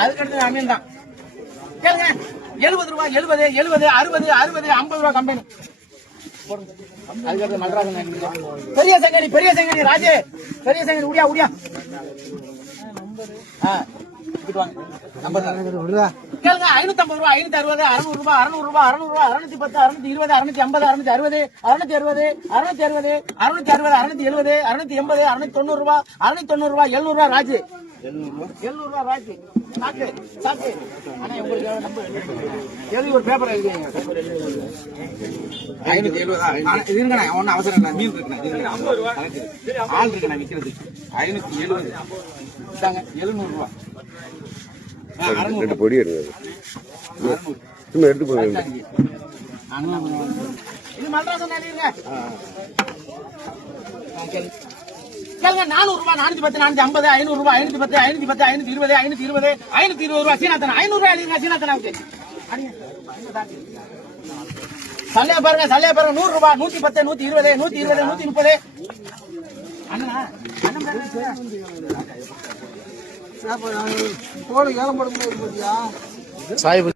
அதுக்கடுத்து அமீன் தான் கேளுங்க. 70 ரூபாய் 70 70 60 60 50 ரூபாய் கம்பெனி. அதுக்கடுத்து மல்ராஜன் பெரிய சங்கடி ராஜே பெரிய சங்கடி உடியா உடியா கேளுங்க. 550 ரூபாய் 560 600 ரூபாய் 600 ரூபாய் 600 ரூபாய் 610 620 650 650 660 660 660 670 680 ரூபாய் 690 ரூபாய் 700 ரூபாய் ராஜு 700 ரூபாய் ராஜு சாக்கு சாக்கு. ஆனா உங்களுக்கு எழுதி ஒரு பேப்பர் எழுதிங்க. 570 இருங்கண்ணா ஒன்னும் அவசரம் இல்லை. மீன் இருக்குண்ணா ஆள் இருக்குண்ணா விற்கிறது 570 700 ரூபாய் 2 பொடி எடுங்க. சும்மா எடுத்து போங்க. இது மல்ராசன் எழுதிருங்க. கேளுங்க. 400 ரூபாய் 410 450 500 ரூபாய் 510 510 520 520 520 ரூபாய் சீனாத்தனா 500 ரூபாய் எழுதிருங்க. சீனாத்தனாவுக்கு சல்லையா பாருங்க 100 ரூபாய் 110 120 120 130 அண்ணா போடு ஏலம் போட முடியாது. சாய்